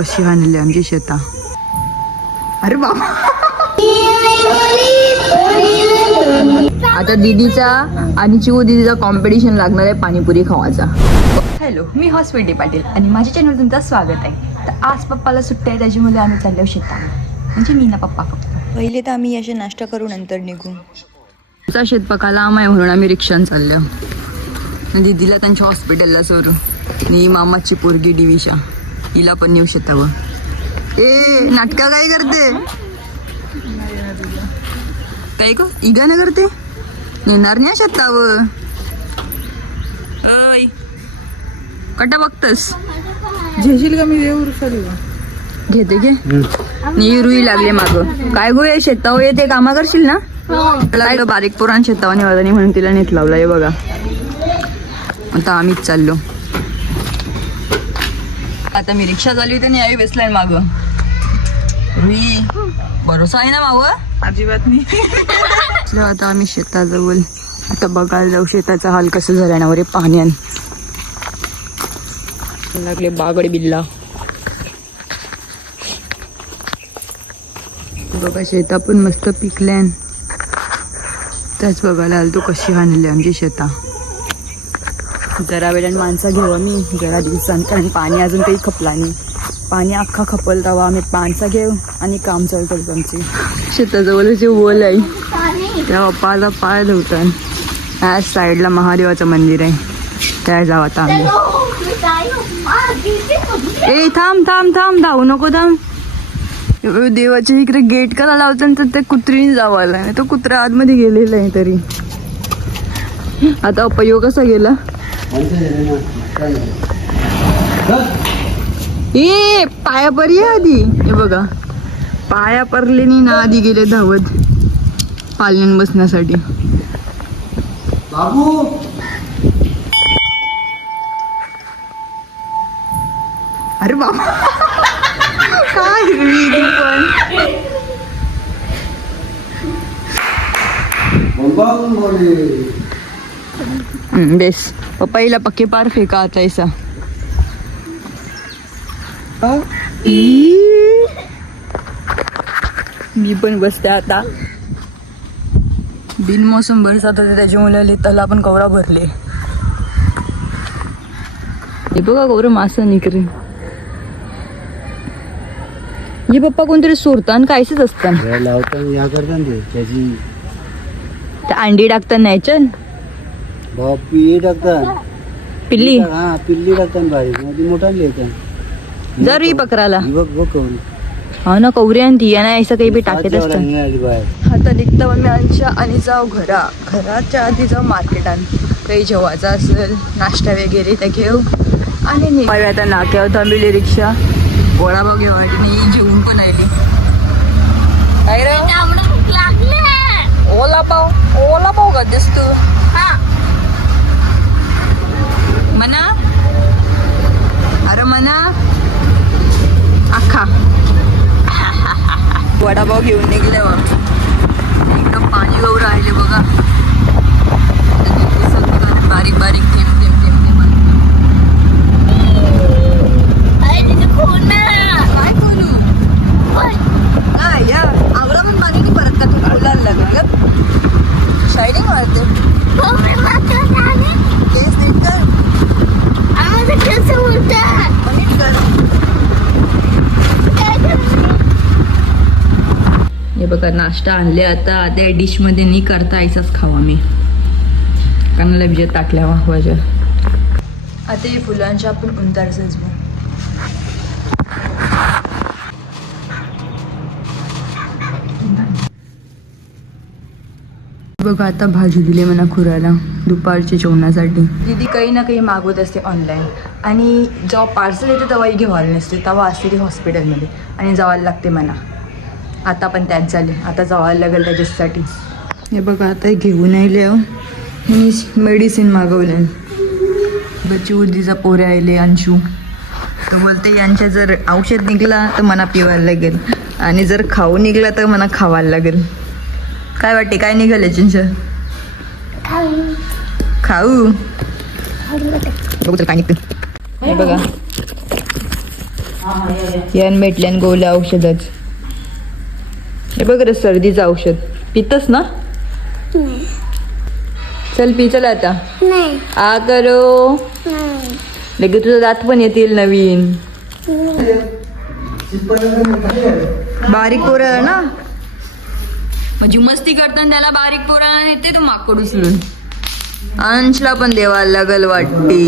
कशी आणली आमची शेता. अरे बाबा आता दीदीचा आणि चिऊ दीदीचा कॉम्पिटिशन लागणार आहे पाणीपुरी खावायचा. हॅलो, मी हॉस्पिटी पाटील आणि माझ्या चॅनल तुमचं स्वागत आहे. तर आज पप्पाला सुट्टी आहे, त्याच्यामुळे आम्ही चाललो शेतात. म्हणजे मी ना पप्पा फक्त. पहिले तर आम्ही असे नाश्ता करू नंतर निघू. आमचा शेतपका लांब आहे म्हणून आम्ही रिक्षाने चाललो. दीदीला त्यांच्या हॉस्पिटलला सोडू आणि मामाची पोरगी डिविशा हिला पण नेऊ शेतावर. ए नाटका काय करते काय का इगाने करते येणार नाही शेतावर. कटा बघतस झेशील का मी देऊ घेते घे. नी रुई लागले माग काय गो शेतावर येते कामा करशील ना. लागलं बारीक पोरान शेतावानी वाजानी म्हणून तिला नीट लावला. हे बघा आता आम्हीच चाललो. आता मी रिक्षा चालू होते आणि आई बसलाय माग. रुई भरोसा आहे ना माव. अजिबात नाही. आता आम्ही शेताजवळ आता बघायला जाऊ शेताचा हाल कसं झाला ना रे पाण्यान. लागले बागड बिल्ला. बघा शेता पण मस्त पिकल्यान. त्याच बघायला आलो तो कशी आणली आमची शेता. जरा वेळाने माणसं घेऊ आम्ही जरा दिवसांत, कारण पाणी अजून काही खपला नाही. पाणी अख्खा खपल तेव्हा आम्ही माणसं घेऊ आणि काम चालू करतो. आमची शेताजवळ जे ओल आहे त्या बाप्पाला पाय धुतात. ह्या साईडला महादेवाचं मंदिर आहे, त्या जाऊ आता आम्ही. ए थांब थांब थांब धावू नको थांब. देवाच्या इकडे गेट कला लावतात तर ते कुत्रीने जावायला नाही. तो कुत्रा आतमध्ये गेलेला आहे तरी. आता उपयोग कसा गेला. ए पाया परी आधी. हे बघा पाया पडले नाही ना आधी गेले धावत पालण्यान बसण्यासाठी. बाबू अरे बाबा काय पण बेस पहिला पक्के पार फेका आता ऐसा. मी पण बसते आता. बिनमोसम बरसात होते त्याच्या मुलाला त्याला पण कवरा भरले. हे बघा कवरा मासा निकरे. हे पप्पा कोणतरी सोडताना कायच असतात अंडी टाकतात नाही चल पिल्ली पिल्ली टाकतात मोठा जर ही पकराला हा ना कवरी आणि ती ना असं काही बी टाकत असतात. आता निघता मग मी आणि जाऊ घराच्या आधी जाऊ मार्केटात काही जेवायचं असेल नाश्ता वगैरे ते घेऊ आणि आता नाक्यावर थांबली रिक्षा. वडापाव घेऊ आणि जेवून पण आली. काय रे ओला पाव का दिसतो म्हणा. अरे म्हणा अख्खा वडापाव घेऊन निघले. एकदम पाणी गौर राहिले बघा. बारीक बारीक थेंब थेंब थेंब थेंब. काय बोलू या आवडा पण पाणी नाही परत का तू बोलायला लागलं शायनिंग मारते. केस नीट कर. नीट कर. हे बघा नाश्ता आणले. आता त्या डिश मध्ये नाही करता ऐसाच खावा मी कानाला विजय टाकल्या वाजवा. आता हे फुलांच्या आपण उंतार सजवू. बघा आता भाजी दिली मला खुरायला दुपारच्या जेवणासाठी. दीदी काही ना काही मागवत असते ऑनलाईन आणि जेव्हा पार्सल येते तेव्हाही घेवायला नसते. तेव्हा असते ती हॉस्पिटलमध्ये आणि जावायला लागते मला. आता पण त्याच झाले. आता जावायला लागेल त्याच्यासाठी. हे बघा आता घेऊन आले मी मेडिसिन मागवले. बच्ची उद्दीचा पोरे आले अंशू तर बोलते यांच्या जर औषध निघला तर मला पिवायला लागेल आणि जर खाऊ निघला तर मला खावायला लागेल. काय वाटते काय निघाले चिंच खाऊ बघू तर काय निघतं. हे बघा यान भेटल्यान गोळ्या औषधच. हे बघ रे सर्दीचं औषध पितस ना. चल पी चल आता. आ करो लगेच तुझं दात पण येतील नवीन. बारीक पोरं ना म्हणजे मस्ती करताना त्याला बारीक पोराला येते तू माकड उचलून. अंशला पण देवाला लागल वाटते.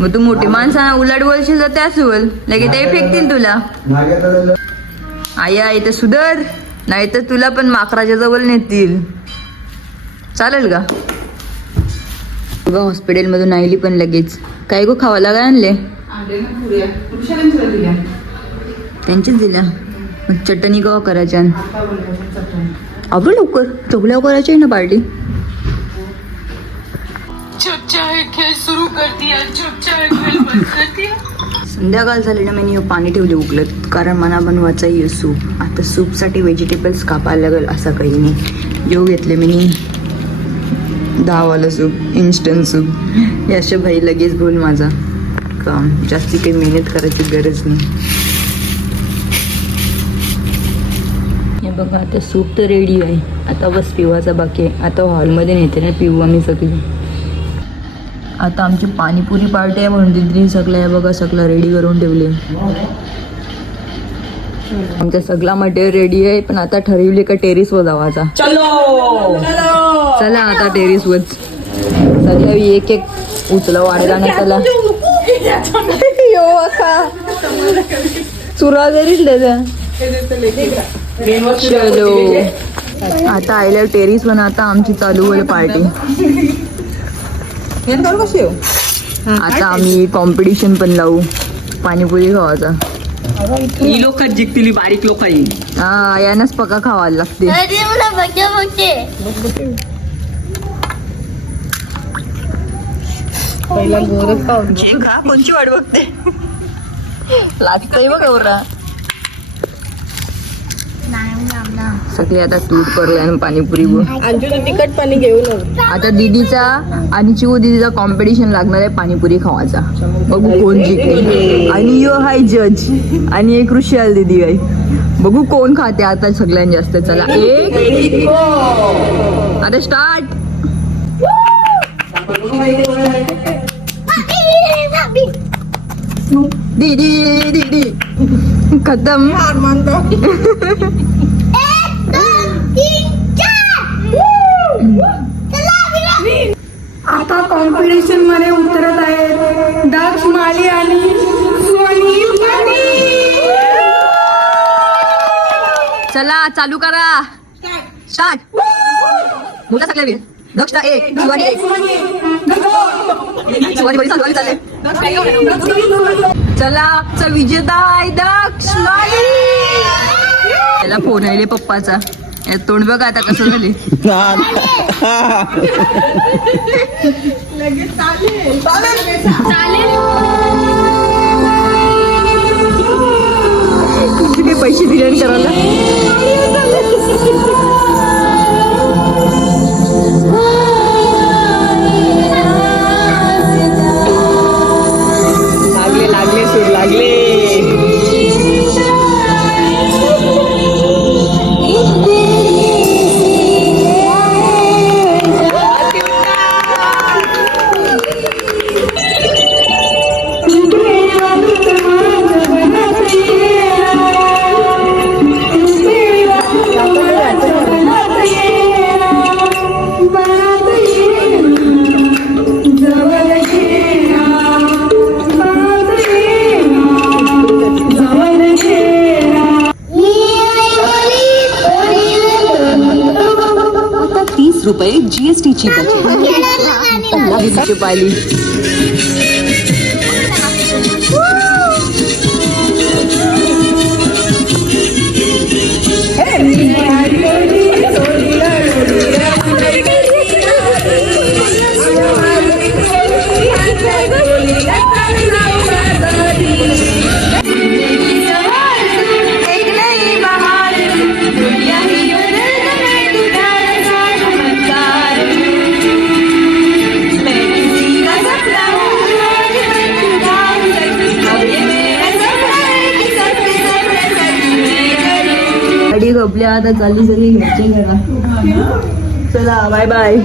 मग तू मोठी माणसांना उलट बोलशील तर त्याच बोल लगे ते फेकतील तुला. आई इथं सुधर नाही तर तुला पण माकराच्या जवळ नेतील. चालेल का. बघा हॉस्पिटलमधून आईली पण लगेच काय गो खावायला काय आणले. त्यांचीच दिल्या. मग चटणी कवा करायच्या. अगं लवकर चगल्या करायची आहे ना पार्टी. संध्याकाळ झाली ना मी पाणी ठेवले उकलत कारण मला बनवायचा आहे सूप. आता सूपसाठी व्हेजिटेबल्स कापायला लागेल असं काही नाही. जेव घेतले मी 10 वाला सूप इन्स्टंट सूप. हे अशा भाई लगेच बोल माझा काम जास्ती काही मेहनत करायची गरज नाही. हे बघा आता सूप तर रेडी आहे. आता बस पिवायचा बाकी आहे. आता हॉलमध्ये नेते ना पिऊ आम्ही सगळी. आता आमची पाणीपुरी पार्टी आहे म्हणून दिदी सगळं आहे बघा सगळं रेडी करून ठेवले. आमचा सगळा मटेरियल रेडी आहे पण आता ठरवले का टेरिसवर जावाचा. चला आता टेरिसवर सगळ्या एक एक उचला वाढला ना. चला चुरा जरीच चलो आता आयला टेरिसवर. आता आमची चालू होईल पार्टी. आता आम्ही कॉम्पिटिशन पण लावू पाणीपुरी खावाचा. ही लोक जिंकतील बारीक लोक. हा यानंच पका खावायला लागते. पहिला गोरच पाहून खा कोणची वाट बघते. लागतंय बघ गौरा. सगळे आता तूट पडले आणि पाणीपुरी तिखट पाणी घेऊन. आता दीदीचा आणि चिऊ दीदीचा कॉम्पिटिशन लागणार आहे पाणीपुरी खावाचा. बघू कोण जिंकते. आणि यो हाय जज आणि एक ऋषाल दीदी आहे. बघू कोण खाते आता सगळ्यात जास्त. चला एक आता स्टार्ट. दीदी दीदी खतम. आता कॉम्पिटिशन मध्ये उतरत आहेत दक्ष माली आणि चला चालू करा. स्टार्ट. मोठा सगळ्या वेळ दक्षता एक शिवानी एक शिवानी बरी चालू चालले. चला विजेता आहे दक्ष माली. त्याला फोन आहे पप्पाचा. तोंड बघा आता कसं झाले. तुझे काही पैसे दिले करायला. लागले सूर लागले. ₹30 GSTची बचत. पाली आई गपल्या आता चालली सगळी घरचे घरा चला बाय बाय